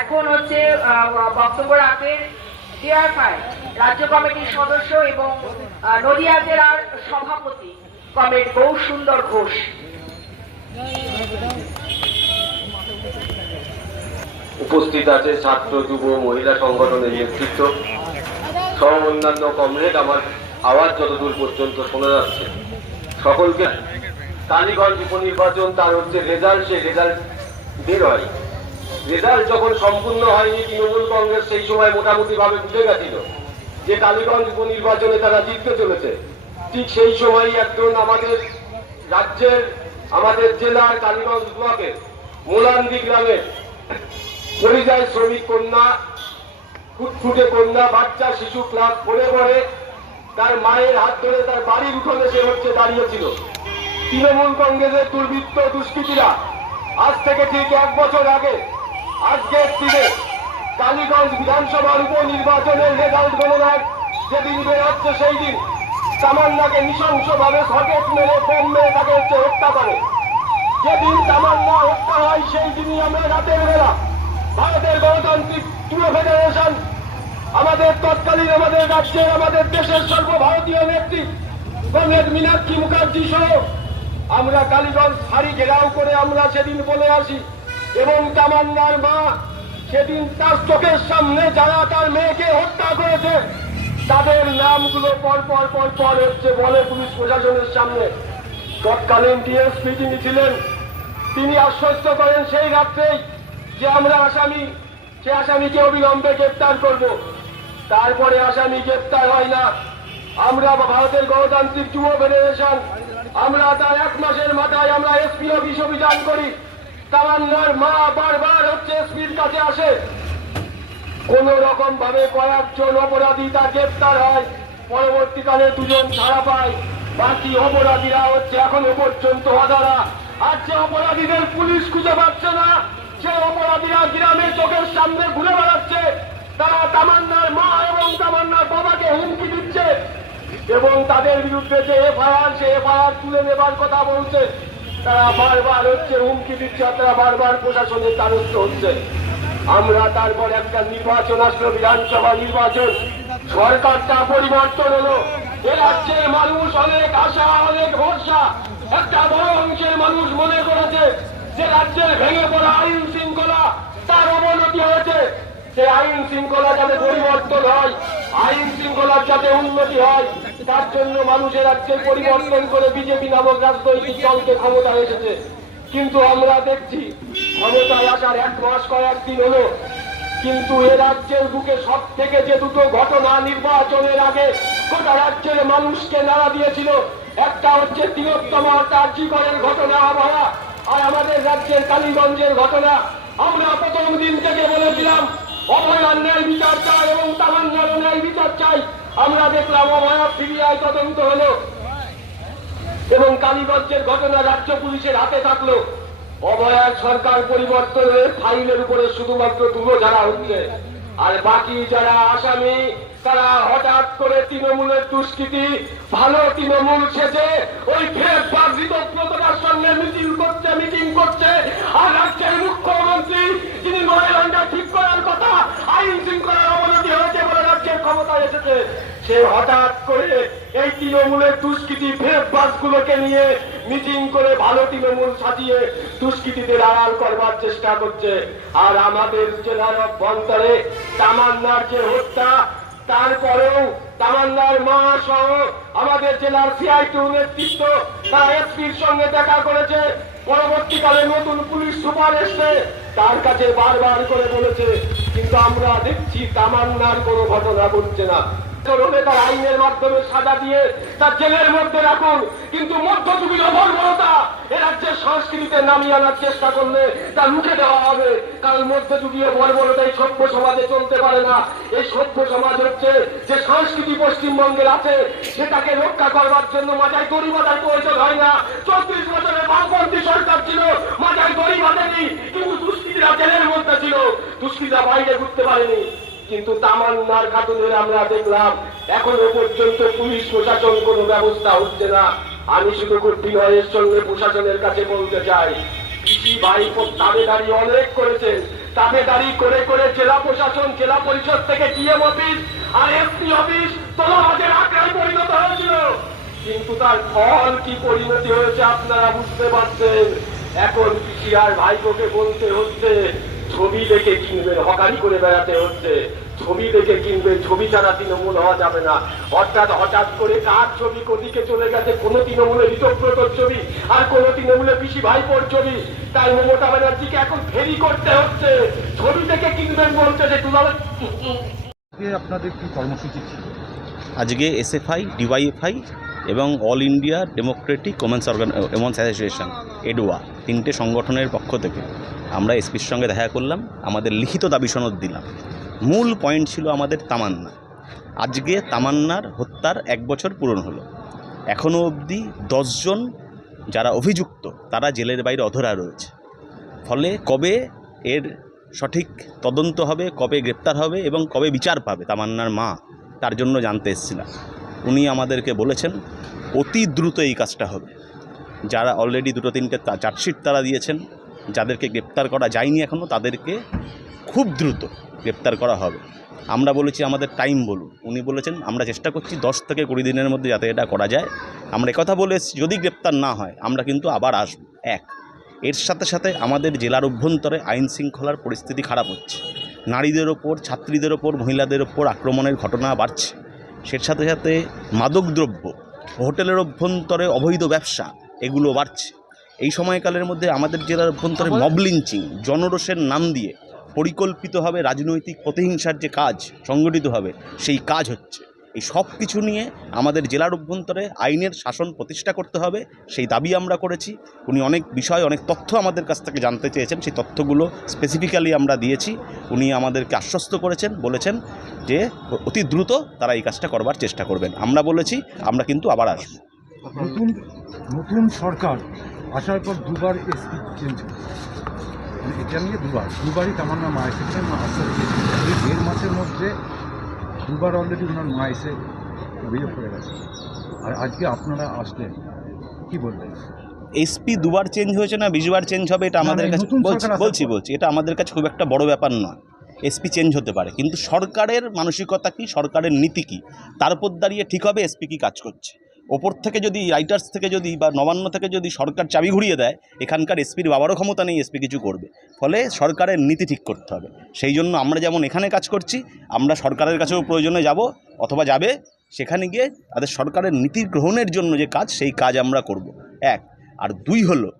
এখন হচ্ছে বক্তব্য রাখবেন ডিআরএফআই রাজ্য কমিটির সদস্য এবং নদিয়া জেলার সভাপতি কমরেড গৌরসুন্দর ঘোষ। উপস্থিত আছে ছাত্র যুব মহিলা সংগঠনের নেতৃত্ব সহ অন্যান্য কমরেড। আমার আওয়াজ যতদূর পর্যন্ত শোনা যাচ্ছে সকলকে টালিগঞ্জ উপনির্বাচন তার হচ্ছে রেজাল্ট, সেই রেজাল্ট বের হয়। রেজাল্ট যখন সম্পূর্ণ হয়নি তৃণমূল কংগ্রেস সেই সময় মোটামুটি ভাবে বুঝে গেছিল যে টালিগঞ্জ উপনির্বাচনে তারা জিততে চলেছে। ঠিক সেই সময় একজন আমাদের রাজ্যের আমাদের জেলার টালিগঞ্জ ব্লকের মোলান্দি গ্রামের পরিযায়ী শ্রমিক কন্যা, ফুটফুটে কন্যা, বাচ্চা শিশু ক্লাস পড়ে পড়ে তার মায়ের হাত ধরে তার বাড়ির উঠোনে সে হচ্ছে দাঁড়িয়েছিল। তৃণমূল কংগ্রেসের দুর্বৃত্ত দুষ্কৃতীরা আজ থেকে ঠিক 1 বছর আগে আজকের দিনে টালিগঞ্জ বিধানসভার উপনির্বাচনের রেজাল্ট গণনার যেদিন বেরোচ্ছে সেই দিন তামান্নাকে নৃশংসভাবে সকেট মেরে বোম মেরে তাকে হচ্ছে হত্যা করে। যেদিন তামান্না হত্যা হয় সেই দিনই আমরা রাতের বেলা ভারতের গণতান্ত্রিক যুব ফেডারেশন আমাদের তৎকালীন আমাদের রাজ্যের আমাদের দেশের সর্বভারতীয় নেত্রী কমরেড মীনাক্ষী মুখার্জি সহ আমরা কালীগঞ্জ ফাঁড়ি ঘেরাও করে আমরা সেদিন বলে আসি এবং তামান্নার মা সেদিন তার চোখের সামনে যারা তার মেয়েকে হত্যা করেছে তাদের নামগুলো পর পর হচ্ছে বলে পুলিশ প্রশাসনের সামনে। তৎকালীন ডিএসপি যিনি ছিলেন তিনি আশ্বস্ত করেন সেই রাত্রেই যে আমরা সে আসামিকে অবিলম্বে গ্রেপ্তার করব। তারপরে আসামি গ্রেপ্তার হয় না। আমরা ভারতের গণতান্ত্রিক যুব ফেডারেশন আমরা তার 1 মাসের মাথায় আমরা এসপি অফিস অভিযান করি। তামান্নার মা বারবার হচ্ছে এসপির কাছে আসে, কোন রকম ভাবে কয়েকজন অপরাধী তার গ্রেপ্তার হয়, পরবর্তীকালে 2 জন ছাড়া পায়, বাকি অপরাধীরা হচ্ছে এখনো পর্যন্ত অধরা। আর যে অপরাধীদের পুলিশ খুঁজে পাচ্ছে না সে অপরাধীরা গ্রামে চোখের সামনে ঘুরে বেড়াচ্ছে, তারা তামান্নার মা এবং তামান্নার বাবাকে হুমকি দিচ্ছে এবং তাদের বিরুদ্ধে যে এফআইআর সে এফআইআর তুলে নেবার কথা বলছে। তারা বারবার হচ্ছে হুমকি দিচ্ছে, তারা বারবার প্রশাসনের দ্বারস্থ হচ্ছে। আমরা তারপর একটা নির্বাচন আসলো, বিধানসভা নির্বাচন, সরকারটা পরিবর্তন হলো। এ রাজ্যের মানুষ অনেক আশা অনেক ভরসা, একটা বড় অংশের মানুষ মনে করেছে যে রাজ্যের ভেঙে পড়া আইন শৃঙ্খলা তার অবনতি হয়েছে। সে আইন শৃঙ্খলা যাতে পরিবর্তন হয়, আইন শৃঙ্খলার যাতে উন্নতি হয়, তার জন্য মানুষের রাজ্যের পরিবর্তন করে বিজেপি নামক রাজনৈতিক দলকে ক্ষমতা এসেছে। কিন্তু আমরা দেখছি ক্ষমতায় আসার 1 মাস কয়েকদিন হলো, কিন্তু এ রাজ্যের বুকে সব থেকে যে 2টো ঘটনা নির্বাচনের আগে গোটা রাজ্যের মানুষকে নাড়া দিয়েছিল, একটা হচ্ছে তিলোত্তমা তারজিকরের ঘটনা অভয়া, আর আমাদের রাজ্যের কালীগঞ্জের ঘটনা। আমরা প্রথম দিন থেকে বলেছিলাম অভয়ার ন্যায় বিচার চাই এবং তামান্নারও ন্যায় বিচার চাই। আমরা দেখলাম অভয়া সিবিআই তদন্ত হলো এবং কালীগঞ্জের ঘটনা রাজ্য পুলিশের হাতে থাকলো। অভয়ার সরকার পরিবর্তনের ফাইলের উপরে শুধুমাত্র ধুলো ঝাড়া হচ্ছে, আর বাকি যারা আসামি তারা হঠাৎ করে তৃণমূলের দুষ্কৃতি ভালো তৃণমূল সেজে ওই ফের বাজিতপ্রতার সঙ্গে মিটিং করছে। আর রাজ্যের মুখ্যমন্ত্রী যিনি 9 ঘন্টা ঠিক করার কথা, আইন শৃঙ্খলার অবনতি হয়েছে বলে রাজ্যের ক্ষমতায় এসেছে, সে হঠাৎ করে এই তৃণমূলের দুষ্কৃতি ফের বাসগুলোকে নিয়ে মিটিং করে ভালো তৃণমূল সাজিয়ে দুষ্কৃতীদের আড়াল করবার চেষ্টা করছে। আর আমাদের জেলার অভ্যন্তরে তামান্নার যে হত্যা, তারপরেও তামান্নার মা সহ আমাদের জেলার সিআইটিউ নেতৃত্ব তারা এসপির সঙ্গে দেখা করেছে। পরবর্তীকালে নতুন পুলিশ সুপার এসছে, তার কাছে বারবার করে বলেছে, কিন্তু আমরা দেখছি তামান্নার কোনো ঘটনা ঘটছে না। তার আইনের মাধ্যমে সাজা দিয়ে তার জেলের মধ্যে রাখুন, কিন্তু মধ্যযুগীয় বর্বরতা এ রাজ্যের সংস্কৃতিতে নামিয়ে আনার চেষ্টা করলে তা লুটে দেওয়া হবে। কারণ মধ্যযুগীয় বর্বরতা এই সভ্য সমাজে চলতে পারে না। এই সভ্য সমাজ হচ্ছে যে সংস্কৃতি পশ্চিমবঙ্গের আছে সেটাকে রক্ষা করবার জন্য মাথায় দড়ি বাঁধার প্রয়োজন হয় না। 34 বছরের বামপন্থী সরকার ছিল, মাথায় দড়ি বাঁধেনি, কিন্তু দুষ্কৃতীরা জেলের মধ্যে ছিল, দুষ্কৃতীরা বাইরে ঘুরতে পারেনি। কিন্তু তামান্নার খাতুনের আমরা দেখলাম এখনো পর্যন্ত পুলিশ প্রশাসন কোনো ব্যবস্থা হচ্ছে না। আমি শুধু খুব বিনয়ের সঙ্গে প্রশাসনের কাছে বলতে চাই, পিসি ভাই দাঁড়িয়ে অনেক করেছেন, দাবেদারি করে করে জেলা প্রশাসন, জেলা পরিষদ থেকে ডিএম অফিস আর এসপি অফিস তোলাবাজের আঁকড়ায় পরিণত হয়েছিল। কিন্তু তার ফল কি পরিণতি হয়েছে আপনারা বুঝতে পারছেন। এখন পিসিআর ভাইপোকে বলতে হচ্ছে ছবি দেখে কিনবেন, হকারি করে বেড়াতে হচ্ছে। ছবি দেখে কিনবেন, ছবি ছাড়া তৃণমূল হওয়া যাবে না। হঠাৎ করে কার ছবি কোদিকে চলে গেছে, কোনো তৃণমূলের ঋতব্রতর ছবি আর কোনো তৃণমূলের পিসি ভাইপোর ছবি। তাই মমতা ব্যানার্জিকে এখন ফেরি করতে হচ্ছে। ছবি দেখে কিনবেন বলতে যে দুলাল। আপনাদের কি কর্মসূচি ছিল? আজকে এসএফআই, ডিওয়াইএফআই এবং all India democratic women's association এডোয়া, তিনটে সংগঠনের পক্ষ থেকে আমরা এসপির সঙ্গে দেখা করলাম, আমাদের লিখিত দাবি সনদ দিলাম। মূল পয়েন্ট ছিল আমাদের তামান্না। আজকে তামান্নার হত্যার 1 বছর পূরণ হলো। এখনও অবধি 10 জন যারা অভিযুক্ত তারা জেলের বাইরে অধরা রয়েছে। ফলে কবে এর সঠিক তদন্ত হবে, কবে গ্রেপ্তার হবে এবং কবে বিচার পাবে তামান্নার মা, তার জন্য জানতে এসেছিলাম। উনি আমাদেরকে বলেছেন অতি দ্রুত এই কাজটা হবে। যারা অলরেডি 2-3টে চার্জশিট তারা দিয়েছেন, যাদেরকে গ্রেপ্তার করা যায়নি এখনও, তাদেরকে খুব দ্রুত গ্রেপ্তার করা হবে। আমরা বলেছি আমাদের টাইম বলুন। উনি বলেছেন আমরা চেষ্টা করছি 10 থেকে 20 দিনের মধ্যে যাতে এটা করা যায়। আমরা একথা বলে এসেছি যদি গ্রেপ্তার না হয় আমরা কিন্তু আবার আসব। এর সাথে সাথে আমাদের জেলার অভ্যন্তরে আইন শৃঙ্খলার পরিস্থিতি খারাপ হচ্ছে। নারীদের ওপর, ছাত্রীদের ওপর, মহিলাদের ওপর আক্রমণের ঘটনা বাড়ছে। সের সাথে সাথে মাদকদ্রব্য, হোটেলের অভ্যন্তরে অবৈধ ব্যবসা, এগুলো বাড়ছে। এই সময়কালের মধ্যে আমাদের জেলার অভ্যন্তরে মব লিঞ্চিং, জনরোষের নাম দিয়ে পরিকল্পিতভাবে রাজনৈতিক প্রতিহিংসার যে কাজ সংগঠিত হবে, সেই কাজ হচ্ছে। এই সব কিছু নিয়ে আমাদের জেলার অভ্যন্তরে আইনের শাসন প্রতিষ্ঠা করতে হবে, সেই দাবি আমরা করেছি। উনি অনেক বিষয়, অনেক তথ্য আমাদের কাছ থেকে জানতে চেয়েছেন, সেই তথ্যগুলো স্পেসিফিক্যালি আমরা দিয়েছি। উনি আমাদেরকে আশ্বস্ত করেছেন, বলেছেন যে অতি দ্রুত তারা এই কাজটা করবার চেষ্টা করবেন। আমরা বলেছি আমরা কিন্তু আবার আসব। নতুন সরকার আসার পর দুবার এসপি চেঞ্জ হয়েছে, এটা নিয়ে দুবারই তামান্না মা এসেছেন, আশ্বাস দিয়েছেন। এই 1.5 মাসের মধ্যে দুবার অলরেডি ওনার মা এসে অভিযোগ করে গেছে, আর আজকে আপনারা আসলেন, কি বলবেন? এসপি দুবার চেঞ্জ হয়েছে না 20 বার চেঞ্জ হবে, এটা আমাদের কাছে বলছি এটা আমাদের কাছে খুব একটা বড় ব্যাপার নয়। এসপি চেঞ্জ হতে পারে, কিন্তু সরকারের মানসিকতা কী, সরকারের নীতি কী, তার উপর দাঁড়িয়ে ঠিক হবে এসপি কী কাজ করছে। ওপর থেকে যদি, রাইটার্স থেকে যদি বা নবান্ন থেকে যদি সরকার চাবি ঘুরিয়ে দেয়, এখানকার এসপির বাবারও ক্ষমতা নেই এসপি কিছু করবে। ফলে সরকারের নীতি ঠিক করতে হবে। সেই জন্য আমরা যেমন এখানে কাজ করছি, আমরা সরকারের কাছেও প্রয়োজনে যাব অথবা যাবে, সেখানে গিয়ে তাদের সরকারের নীতি গ্রহণের জন্য যে কাজ, সেই কাজ আমরা করব। 1 আর 2 হলো